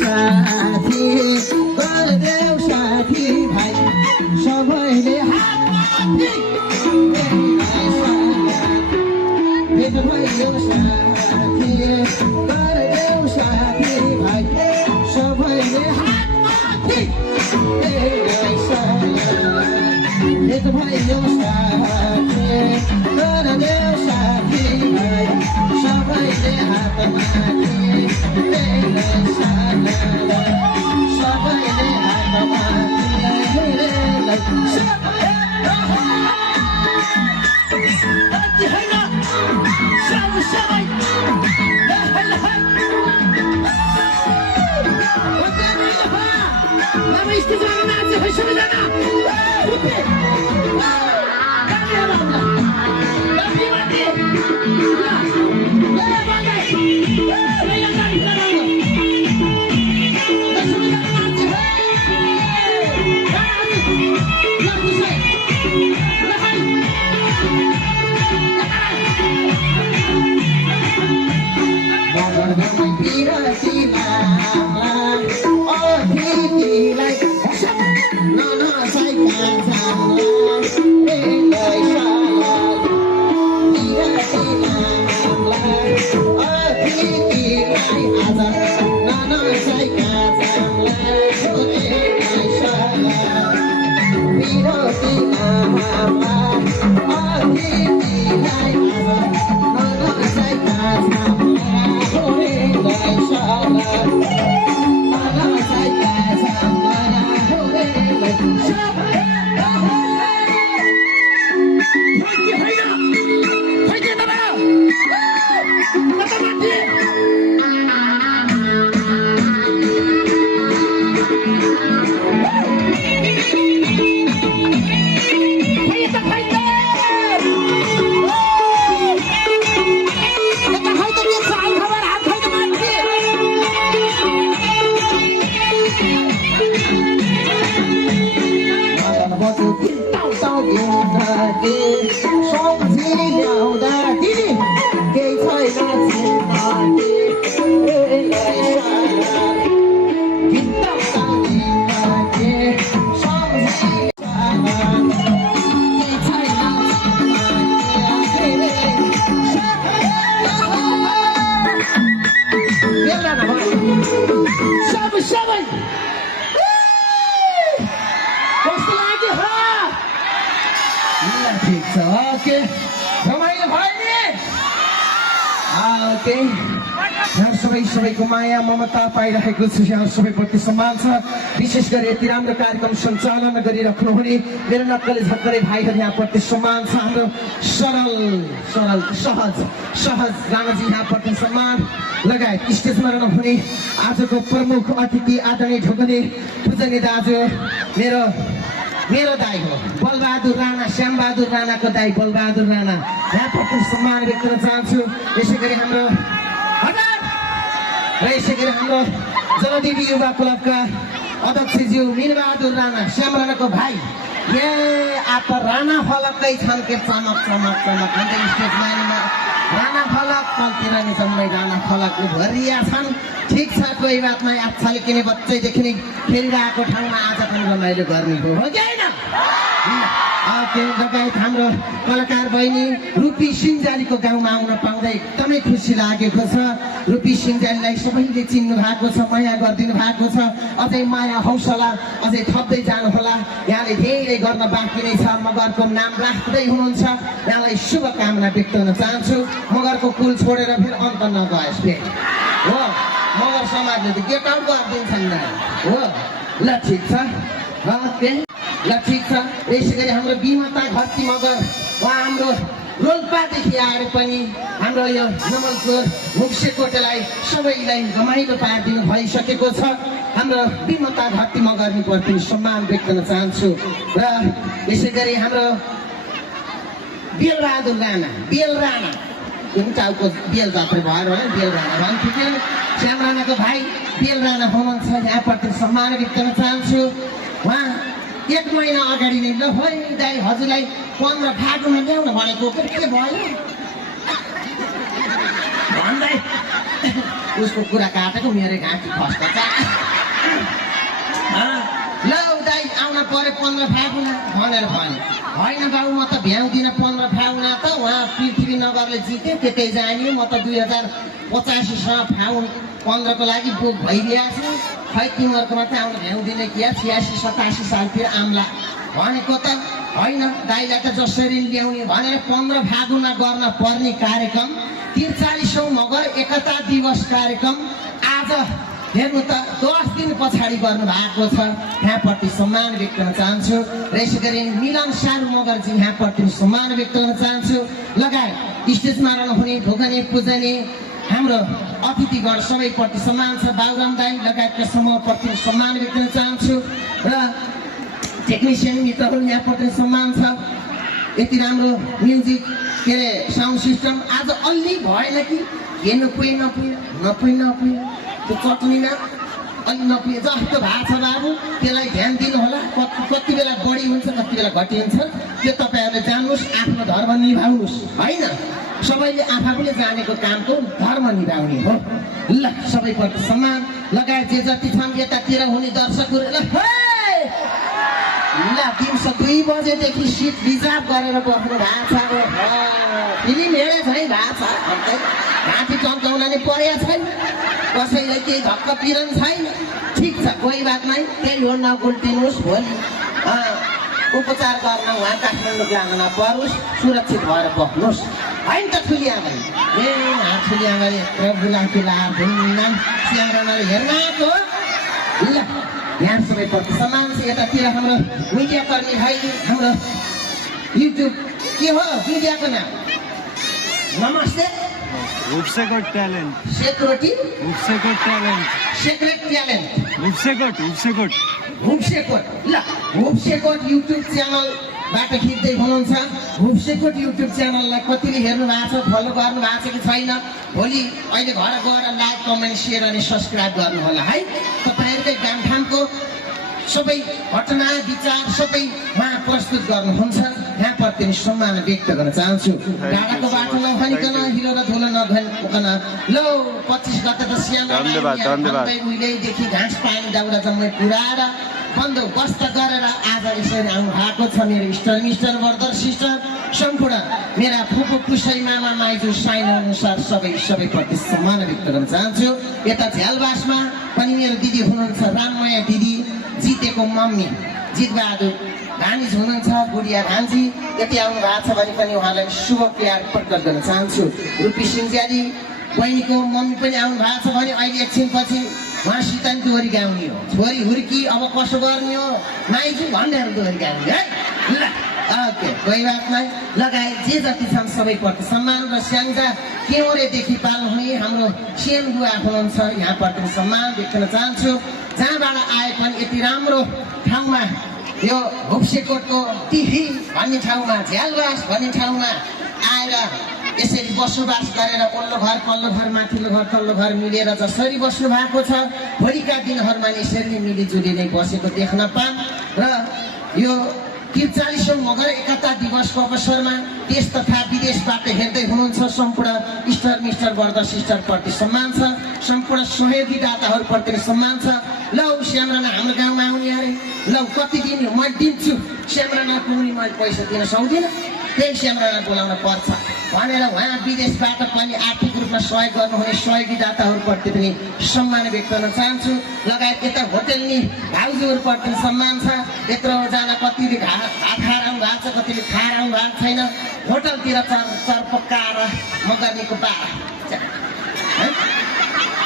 साथी गरिदेऊ साथी भाइ सबैले भेट भयो साथी गरिदेऊ साथी भाइ सबैले भेट भयो साथी गरिदेऊ साथी भाइ सबैले हातमाथि सबैले सबैको माया ममता पाइरहेको छु। यहाँ सबैप्रति सम्मान छ। विशेष गरी यति राम्रो कार्यक्रम सञ्चालन गरिराख्नु हुने मेरो नक्कले झक्करे भाइहरू यहाँ प्रति सम्मान छ। हाम्रो सरल सरल सहज सहज राणाजी यहाँ प्रति सम्मान लगायत स्टेजमा रहनुहुने आजको प्रमुख अतिथि आदरणीय ढोकने पूजनीय दाजु मेरो दाइ हो बलबहादुर राणा, श्यामबहादुर राणाको दाइ बलबहादुर राणा, यहाँ प्रति सम्मान व्यक्त गर्न चाहन्छु। यसै गरी हाम्रो जनदेवी युवा क्लबका अध्यक्षज्यू मीरबहादुर राणा, श्याम राणाको भाइ, आप राणा फलकै छन् के चमक चमक चमक स्टेजमा राणा फलक कल्तिर नि जम्मै राणा फलक भरिया छन्। ठिक छ, कोही बात नै। आच्छाले किने बच्चैदेखि नै खेलिरहेको ठाउँमा आज पनि रमाइलो गर्ने हो कि होइन? लगायत हाम्रो कलाकार बहिनी रुपी सिन्जालीको गाउँमा आउन पाउँदा एकदमै खुसी लागेको छ। रुपी सिन्जालीलाई सबैले चिन्नु भएको छ, माया गरिदिनु भएको छ। अझै माया हौसला अझै थप्दै जानुहोला। यहाँले धेरै गर्न बाँकी नै छ। मगरको नाम राख्दै हुनुहुन्छ, यहाँलाई शुभकामना व्यक्त गर्न चाहन्छु। मगरको कुल छोडेर फेरि अन्त नगयोस् फेरि हो। मगर समाजले त गेट आउट गरिदिन्छन् न हो। ल ठिक छ, ल ठिक छ। यसै गरी हाम्रो बिमता घरती मगर उहाँ हाम्रो रोल्पादेखि आएर पनि हाम्रो यो नमलपुर मुक्सेकोटलाई सबैलाई रमाइलो पारिदिनु भइसकेको छ। हाम्रो बिमता घरती मगरनी प्रति सम्मान व्यक्त गर्न चाहन्छु। र यसै गरी हाम्रो बेलबहादुर राणा, बेल राणा जुन टाउको बेल जात्रै भएर होला, बेल राणा भन्थ्यो। श्याम राणाको भाइ बेल राणा हुनुहुन्छ, यहाँप्रति सम्मान व्यक्त गर्न चाहन्छु। उहाँ 1 महिना अगाडि नै ल है दाइ हजुरलाई 15 फागुनमा ल्याउन भनेको के भयो भन्दै उसको कुरा काटेको मेरो घाँटी खस्छ। आउन पर्यो 15 फागुना भनेर भने होइन बाबु म त भ्याउँदिनँ 15 फागुना त उहाँ पृथ्वी नगरले जित्यो त्यतै जाने म त 2085 साल फागुन 15 को लागि बुक भइदिएको छु खै तिमीहरूकोमा त आउन भ्याउँदिनँ कि 86 87 सालतिर आम्ला भनेको त होइन दाइलाई त जसरी ल्याउने भनेर 15 फागुनमा गर्न पर्ने कार्यक्रम 43औं मगर एकता दिवस कार्यक्रम आज हेर्नु त 10 दिन पछाडि गर्नु भएको छ यहाँप्रति सम्मान व्यक्त गर्न चाहन्छु र यसै गरी मिलन सारू मगरजी यहाँप्रति सम्मान व्यक्त गर्न चाहन्छु लगायत स्टेजमा रहनुहुने ढोकने पूजने हाम्रो अतिथिगण सबैप्रति सम्मान छ बाबुराम दाई लगायतका समूहप्रति सम्मान व्यक्त गर्न चाहन्छु र टेक्निसियन मित्रहरू यहाँप्रति सम्मान छ यति राम्रो म्युजिक के अरे साउन्ड सिस्टम आज अलि भएन कि हेर्नु नपुगे त्यो चटनीमा अलि नपुगे जस्तो भएको छ बाबु त्यसलाई ध्यान दिनु होला कति बेला बढी हुन्छ कति बेला घटी हुन्छ त्यो तपाईँहरूले जान्नुहोस् आफ्नो धर्म निभाउनुहोस् होइन सबैले आफूले जानेको कामको धर्म निभाउने हो ल सबैप्रति सम्मान लगायत जे जति छन् यतातिर हुने दर्शकहरू ल दिउँसो 2 बजेदेखि सिट रिजर्भ गरेर बस्नु भएको छ फिल्म हेरेछ है भएको छ अन्त घाँटी चम्काउन नै परेको छैन कसैलाई केही धक्क पिरन छैन ठिक छ कोही बात नै त्यही हो नगुल्टिनुहोस् भोलि उपचार गर्न उहाँ काठमाडौँ लान नपरोस् सुरक्षित भएर बस्नुहोस् होइन त ठुली आमा ठुली आमाले बुलाउला स्याहारनाले हेर्न आएको ल यहाँ सबैप्रति सम्मान छ यतातिर हाम्रो मिडिया कर्मी भाइ हाम्रो युट्युब के हो मिडियाको नाम नमस्ते उपसेकोट ट्यालेन्ट सेक्युरिटी उपसेकोट ट्यालेन्ट सेक्रेट ट्यालेन्ट उपसेकोट ल उपसेकोट युट्युब च्यानलबाट खिच्दै हुनुहुन्छ उपसेकोट युट्युब च्यानललाई कतिले हेर्नु भएको छ फलो गर्नु भएको छ कि छैन भोलि अहिले घर गएर लाइक कमेन्ट सेयर अनि सब्सक्राइब गर्नु होला है तपाईँहरूकै गामठामको सबै घटना विचार सबै उहाँ प्रस्तुत गर्नुहुन्छ यहाँप्रति सम्मान व्यक्त गर्न चाहन्छु डाँडाको बाटो नभनिकन हिलो र धुलो नभनिकन लो 25 गते त उहिलेदेखि घाँस पानी दाउरा जम्मै पुऱ्याएर बन्दोबस्त गरेर आज यसरी आउनु भएको छ मेरो इष्टर मिस्टर ब्रदर सिस्टर सम्पूर्ण मेरा फुपू पुसै मामा माइजू साइन अनुसार सबैप्रति सम्मान व्यक्त गर्न चाहन्छु यता झ्यालबासमा पनि मेरो दिदी हुनुहुन्छ राममाया दिदी जितेको मम्मी जितबहादुर भानिज हुनुहुन्छ बुढिया भान्जी यति आउनु भएको छ भने पनि उहाँलाई शुभ प्यार प्रकट गर्न चाहन्छु रुपी सिंज्याली बहिनीको मम्मी पनि आउनु भएको छ भने अहिले एकछिनपछि उहाँसित नि दोहोरी गाउने हो छोरी हुर्की अब कसो गर्ने हो माइजू भनेर दोहोरी गाउने है ल ओके कोही बात नै लगायत जे जति छन् सबैप्रति सम्मान र स्याङ्जा केवरेदेखि पाल्नुहुने हाम्रो सेन बुवा हुनुहुन्छ यहाँप्रति सम्मान व्यक्त गर्न चाहन्छु जहाँबाट आए पनि यति राम्रो ठाउँमा यो भुप्सेकोटको तिही भन्ने ठाउँमा झ्यालबास भन्ने ठाउँमा आएर यसरी बसोबास गरेर पल्लो घर माथिल्लो घर तल्लो घर मिलेर जसरी बस्नु भएको छ भोलिका दिनहरूमा यसरी मिलिजुली नै बसेको देख्न पाऊँ र यो 43औं मगर एकता दिवसको अवसरमा देश तथा विदेशबाट हेर्दै हुनुहुन्छ सम्पूर्ण इष्टर मिस्टर ब्रदर सिस्टरप्रति सम्मान छ सम्पूर्ण सहयोगी दाताहरूप्रति सम्मान छ लौ श्यामराना हाम्रो गाउँमा आउने अरे लौ कति दिन म दिन्छु श्यामराना पुग्ने मैले पैसा दिन सक्दिनँ त्यही श्यामराना बोलाउन पर्छ भनेर उहाँ विदेशबाट पनि आर्थिक रूपमा सहयोग गर्नुहुने सहयोगी दाताहरूप्रति पनि सम्मान व्यक्त गर्न चाहन्छु लगायत यता होटेल नि भाउजूहरूप्रति सम्मान छ यत्रोजना कतिले भात खाएर आउनु भएको छ कतिले खाएर आउनु भएको छैन होटलतिर चर पकाएर मगर्नीको बारा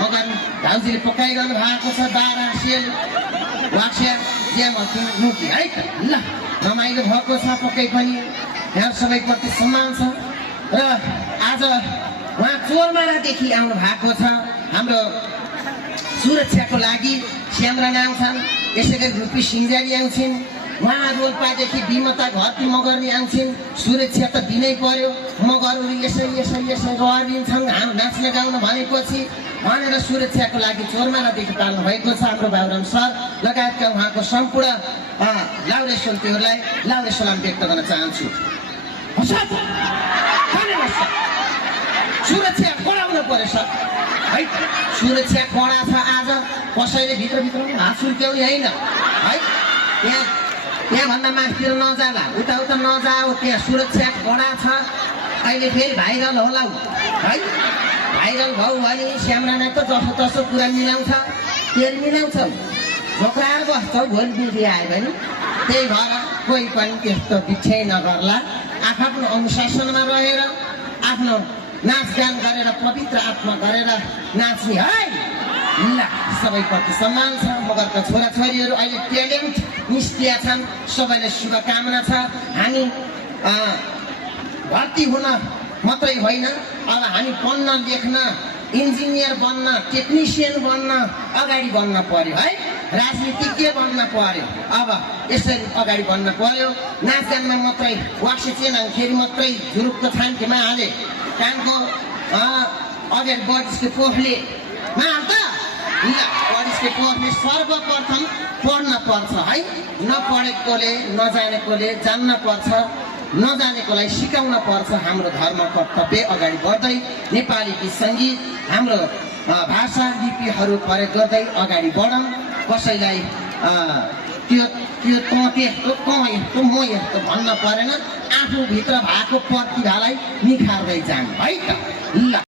मगर्नी भाउजूले पकाइरहनु भएको छ बारा सेल वाक्स्या ज्यामती मुकी है त ल रमाइलो भएको छ पक्कै पनि यहाँ सबैप्रति सम्मान छ र आज उहाँ चोरमारादेखि आउनु भएको छ हाम्रो सुरक्षाको लागि श्यामराना आउँछन् यसै गरी रुपी सिंज्याली आउँछिन् उहाँ रोल्पादेखि विमता घरती मगर्नी आउँछिन् सुरक्षा त दिनै पर्यो मगरहरू यसरी गरिदिन्छन् नाच्न गाउन भनेपछि भनेर सुरक्षाको लागि चोरमारादेखि पाल्नु भएको छ हाम्रो बाबुराम सर लगायतका उहाँको सम्पूर्ण लाउरे सोल्टीहरूलाई लाउरे सलाम व्यक्त गर्न चाहन्छु सुरक्षा बढाउनु पर्यो सर है सुरक्षा कडा छ आज कसैले भित्रभित्र हात सुर्क्याउने होइन है त्यहाँ त्यहाँभन्दा माथितिर नजाला, उता नजाऊ, त्यहाँ सुरक्षा कडा छ। अहिले फेरि भाइरल होला है, भाइरल भाउ भने श्यामरानाको जसो कुरा मिलाउँछ, फेरि मिलाउँछ, झोक्राएर बस्छौ भोलि बिदी आयो भने। त्यही भएर कोही पनि त्यस्तो बिछ्याइ नगर्ला, आफ्नो अनुशासनमा रहेर आफ्नो नाचगान गरेर पवित्र आत्मा गरेर नाच्ने है। ल सबैप्रति सम्मान छ। मगरका छोराछोरीहरू अहिले ट्यालेन्ट निस्किया छन्, सबैलाई शुभकामना छ। हामी भर्ती हुन मात्रै होइन, अब हामी पढ्न लेख्न, इन्जिनियर बन्न, टेक्निसियन बन्न, अगाडि बढ्न पर्यो है, राजनीतिज्ञ बन्न पर्यो। अब यसरी अगाडि बढ्न पर्यो। नाचगानमा मात्रै वाक्सेचेनखेरि मात्रै जुरुक्क छान्केमा हाले कानको अगाडि बढिसके पोखले मार्द। ल बढिसके पोखले सर्वप्रथम पढ्न पर्छ है, नपढेकोले नजानेकोले जान्न पर्छ, नजानेकोलाई सिकाउन पर्छ। हाम्रो धर्म कर्तव्य अगाडि बढ्दै नेपाली गीत सङ्गीत हाम्रो भाषा लिपिहरू प्रयोग गर्दै अगाडि बढौँ। कसैलाई त्यो त्यस्तो यस्तो म यस्तो भन्न परेन, आफूभित्र भएको प्रतिभालाई निखार्दै जानु है त। ल